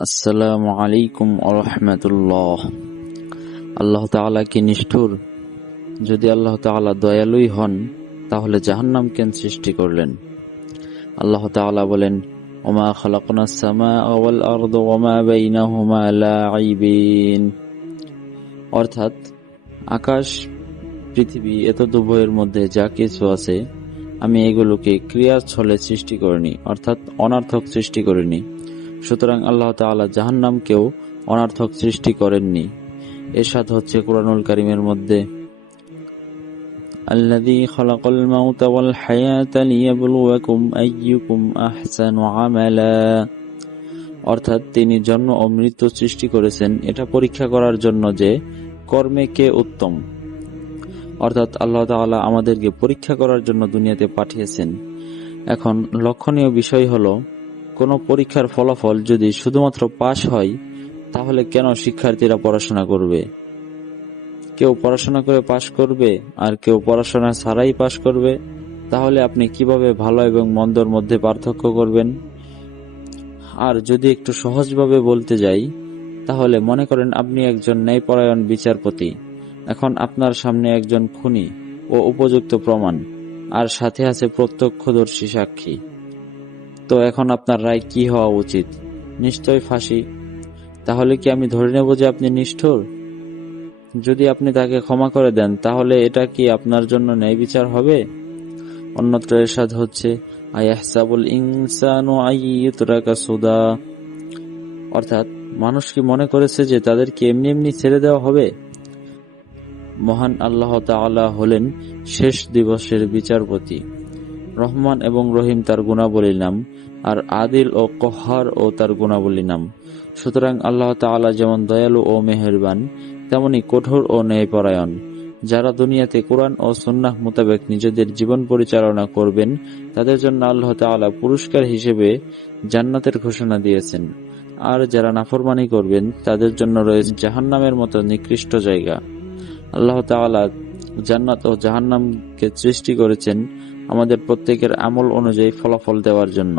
আসসালামু আলাইকুম রাহমাতুল্লাহ। আল্লাহ তাআলা কি নিষ্ঠুর? যদি আল্লাহ তাআলা দয়ালুই হন তাহলে জাহান্নাম কেন সৃষ্টি করলেন? আল্লাহ তাআলা বলেন, ওমা খালাকনাস সামাআ ওয়াল আরদা ওয়ামা বাইনাহুমা লাঈবিন। অর্থাৎ আকাশ, পৃথিবী এত দুভয়ের মধ্যে যা কিছু আছে আমি এগুলোকে ক্রিয়ার ছলে সৃষ্টি করিনি, অর্থাৎ অনার্থক সৃষ্টি করিনি। সুতরাং আল্লাহ তাআলা জাহান্নামকেও অনার্থক সৃষ্টি করেননি। এরশাদ হচ্ছে কুরআনুল কারীমের মধ্যে, আল্লাযী খালাকাল মাউতা ওয়াল হায়াতা লিয়াবলুয়াকুম আইয়ুকুম আহসানু আমালা। অর্থাৎ তিনি জন্ম ও মৃত্যু সৃষ্টি করেছেন এটা পরীক্ষা করার জন্য যে কর্মে কে উত্তম। অর্থাৎ আল্লাহ তাআলা আমাদেরকে পরীক্ষা করার জন্য দুনিয়াতে পাঠিয়েছেন। এখন লক্ষণীয় বিষয় হলো, কোনো পরীক্ষার ফলাফল যদি শুধুমাত্র পাস হয় তাহলে কেন শিক্ষার্থীরা পড়াশোনা করবে? কেউ পড়াশোনা করে পাস করবে আর কেউ পড়াশোনা ছাড়াই পাস করবে। তাহলে আপনি কিভাবে ভালো এবং মন্দর মধ্যে পার্থক্য করবেন? আর যদি একটু সহজভাবে বলতে যাই, তাহলে মনে করেন আপনি একজন ন্যায়পরায়ণ বিচারপতি। এখন আপনার সামনে একজন খুনি ও উপযুক্ত প্রমাণ, আর সাথে আছে প্রত্যক্ষদর্শী সাক্ষী। তো এখন আপনার রায় কি হওয়া উচিত? নিশ্চয় ফাঁসি। তাহলে কি আমি ধরে নেব যে আপনি নিষ্ঠুর? যদি আপনি তাকে ক্ষমা করে দেন তাহলে এটা কি আপনার জন্য ন্যায় বিচার হবে? অন্যত্র ইরশাদ হচ্ছে, আয়াহসাবুল ইনসানু আইয়ুতরাকা সুদা। অর্থাৎ মানুষ কি মনে করেছে যে তাদেরকে এমনি এমনি ছেড়ে দেওয়া হবে? মহান আল্লাহ তাআলা হলেন শেষ দিবসের বিচারপতি। রহমান এবং রহিম তার গুণাবলী নাম, আর আদিল ও কহ্হার ও তার গুণাবলী নাম। সুতরাং আল্লাহ তাআলা যেমন দয়ালু ও মেহেরবান, তেমনি কঠোর ও ন্যায়পরায়ণ। যারা দুনিয়াতে কোরআন ও সুন্নাহ মোতাবেক নিজেদের জীবন পরিচালনা করবেন তাদের জন্য আল্লাহ তাআলা পুরস্কার হিসেবে জান্নাতের ঘোষণা দিয়েছেন, আর যারা নাফরমানি করবেন তাদের জন্য রয়েছে জাহান্নামের মতো নিকৃষ্ট জায়গা। আল্লাহ তাআলা জান্নাত ও জাহান্নামকে সৃষ্টি করেছেন আমাদের প্রত্যেকের আমল অনুযায়ী ফলাফল দেওয়ার জন্য।